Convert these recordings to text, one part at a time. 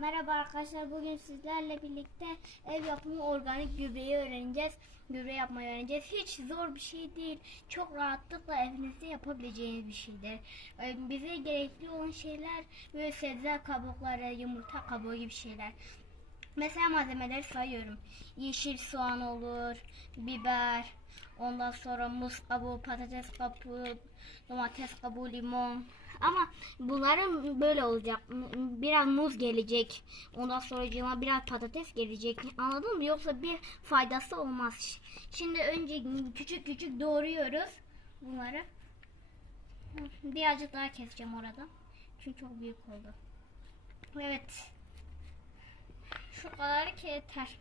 Merhaba arkadaşlar. Bugün sizlerle birlikte ev yapımı organik gübreyi öğreneceğiz. Gübre yapmayı öğreneceğiz. Hiç zor bir şey değil. Çok rahatlıkla evinizde yapabileceğiniz bir şeydir. Ee, Bize gerekli olan şeyler böyle sebze kabukları, yumurta kabuğu gibi şeyler. Mesela malzemeleri sayıyorum. Yeşil soğan olur, biber, ondan sonra muz kabuğu, patates kabuğu, domates kabuğu, limon. Ama bunların böyle olacak. Biraz muz gelecek. Ondan sonra cima biraz patates gelecek. Anladın mı? Yoksa bir faydası olmaz. Şimdi önce küçük küçük doğruyoruz bunları. Birazcık daha keseceğim orada. Çünkü çok büyük oldu. Evet. Şu kadar yeter.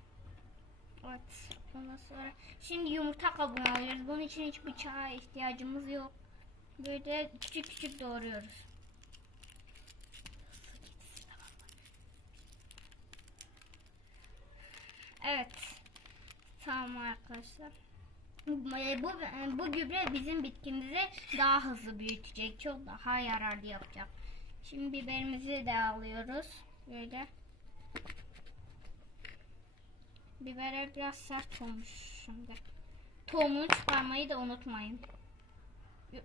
Evet. Ondan sonra şimdi yumurta kabuğunu alıyoruz. Bunun için hiç bıçağa ihtiyacımız yok. Böyle küçük küçük doğruyoruz. Evet. Tamam arkadaşlar. Bu, bu, bu gübre bizim bitkimizi daha hızlı büyütecek. Çok daha yararlı yapacak. Şimdi biberimizi de alıyoruz. Böyle. Biberler biraz sert olmuş şimdi. Tohumunu çıkarmayı da unutmayın.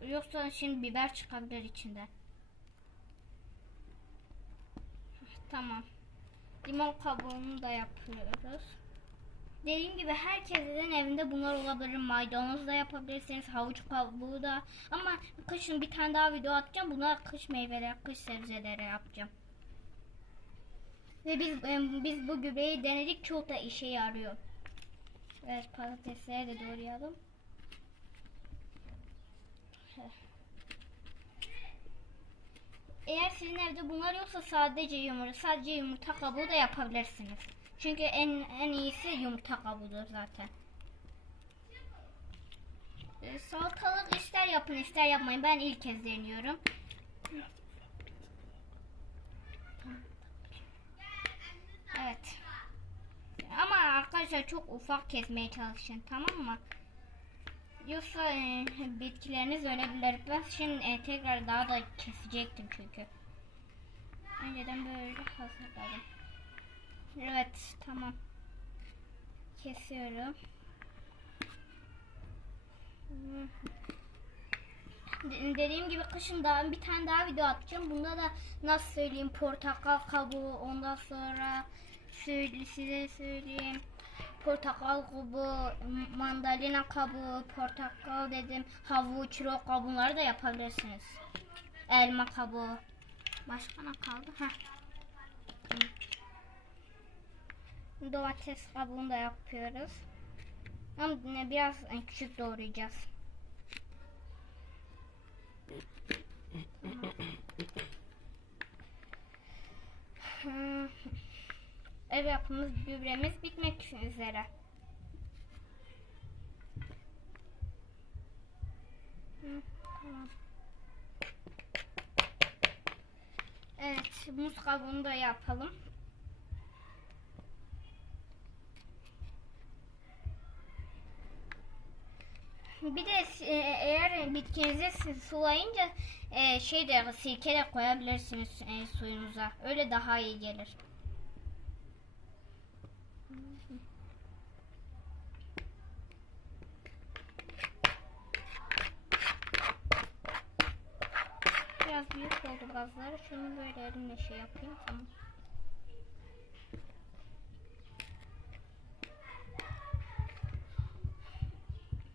Yoksa şimdi biber çıkabilir içinde. Tamam. Limon kabuğunu da yapıyoruz. Dediğim gibi herkesin evinde bunlar olabilir. Maydanoz da yapabilirsiniz. Havuç kabuğu da. Ama kışın bir tane daha video atacağım. Bunlar kış meyveleri, kış sebzeleri yapacağım. Ve biz biz bu gübreyi denedik. Çok da işe yarıyor. Evet patatesleri de doğrayalım. Eğer sizin evde bunlar yoksa sadece yumurta, sadece yumurta kabuğu da yapabilirsiniz. Çünkü en en iyisi yumurta kabuğudur zaten. Ee, salatalık ister yapın ister yapmayın. Ben ilk kez deniyorum. Evet. Ama arkadaşlar çok ufak kesmeye çalışın tamam mı? Yoksa e, bitkileriniz ölebilir. Ben şimdi e, tekrar daha da kesecektim çünkü. Önceden böyle hazırladım. Evet tamam. Kesiyorum. De- Dediğim gibi kışın daha bir tane daha video atacağım. Bunda da nasıl söyleyeyim portakal kabuğu ondan sonra söyle, size söyleyeyim portakal kabuğu, mandalina kabuğu, portakal dedim, havuç, roka bunları da yapabilirsiniz. Elma kabuğu. Başka ne kaldı? Heh. Domates kabuğunu da yapıyoruz. Ama biraz küçük doğrayacağız. Tamam. Ev yapımız gübremiz bitmek üzere. Evet, muz kabuğunu da yapalım. Bir de e, eğer bitkinizi sulayınca e, şey de sirke de koyabilirsiniz e, suyunuza. Öyle daha iyi gelir. Biraz büyük oldu bazıları. Şunu böyle elimle şey yapayım. Tamam.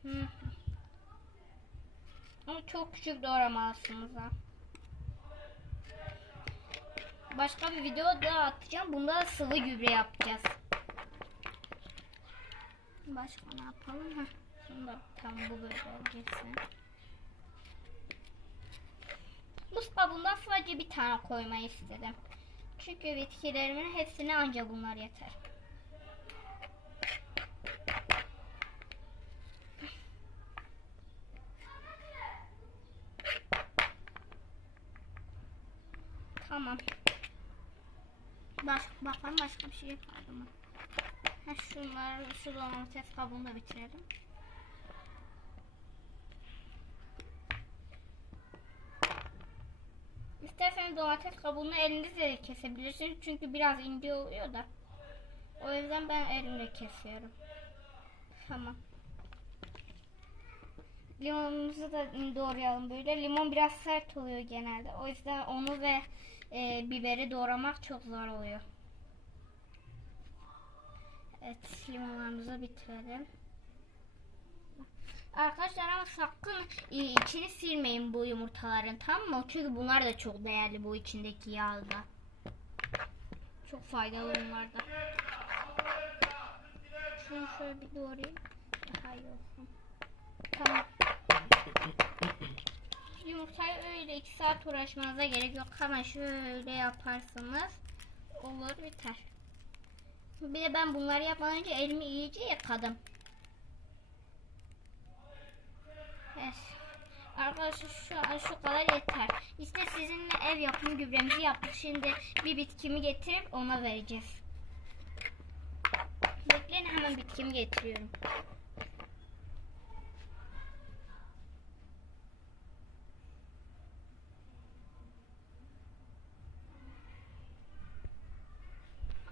Hı. Ama çok küçük doğramalısınız ha. Başka bir video daha atacağım. Bunda sıvı gübre yapacağız. Başka ne yapalım? Heh. Şunu da tam bu böyle girsin. Buz kabuğundan sadece bir tane koymayı istedim. Çünkü bitkilerimin hepsine anca bunlar yeter. Tamam. Baş, bakalım başka bir şey kaldı mı? Şunlar, şu domates kabuğunu da bitirelim. İsterseniz domates kabuğunu elinizle de kesebilirsiniz. Çünkü biraz ince oluyor da. O yüzden ben elimle kesiyorum. Tamam. Limonumuzu da doğrayalım böyle. Limon biraz sert oluyor genelde. O yüzden onu ve e, biberi doğramak çok zor oluyor. Evet limonlarımızı bitirelim. Arkadaşlar ama sakın içini silmeyin bu yumurtaların tamam mı? Çünkü bunlar da çok değerli bu içindeki yağda. Çok faydalı bunlar da. Şunu şöyle bir doğrayayım. Daha iyi olsun. Tamam. Yumurtayı öyle 2 saat uğraşmanıza gerek yok. Hemen şöyle yaparsanız olur biter. Bir de ben bunları yapmadan önce elimi iyice yıkadım. Evet. Arkadaşlar şu, şu kadar yeter. İşte sizinle ev yapımı gübremizi yaptık. Şimdi bir bitkimi getirip ona vereceğiz. Bekleyin hemen bitkimi getiriyorum.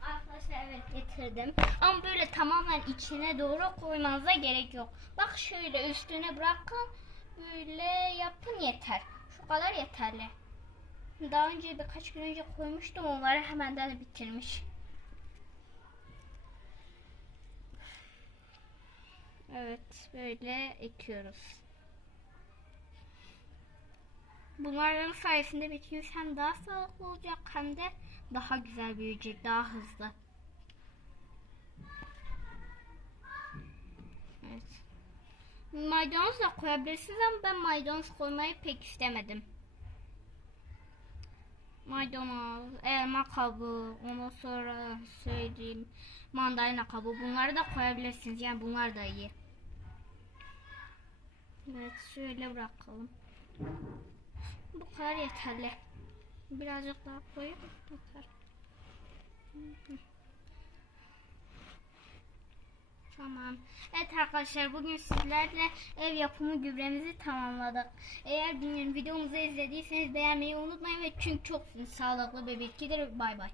Arkadaşlar evet getirdim. Ama böyle tamamen içine doğru koymanıza gerek yok. Bak şöyle üstüne bırakın. Böyle yapın yeter. Şu kadar yeterli. Daha önce birkaç gün önce koymuştum. Onları hemen de bitirmiş. Evet böyle ekiyoruz. Bunların sayesinde bitkimiz hem daha sağlıklı olacak hem de daha güzel büyüyecek, daha hızlı. Evet. Maydanoz da koyabilirsiniz ama ben maydanoz koymayı pek istemedim. Maydanoz, elma kabuğu, ondan sonra söyleyeyim mandalina kabuğu bunları da koyabilirsiniz. Yani bunlar da iyi. Evet şöyle bırakalım. Bu kadar yeterli. Birazcık daha koyup yeter. Hı hı. Tamam. Evet arkadaşlar bugün sizlerle ev yapımı gübremizi tamamladık. Eğer bugün videomuzu izlediyseniz beğenmeyi unutmayın ve çünkü çok sağlıklı bir bitkidir. Bay bay.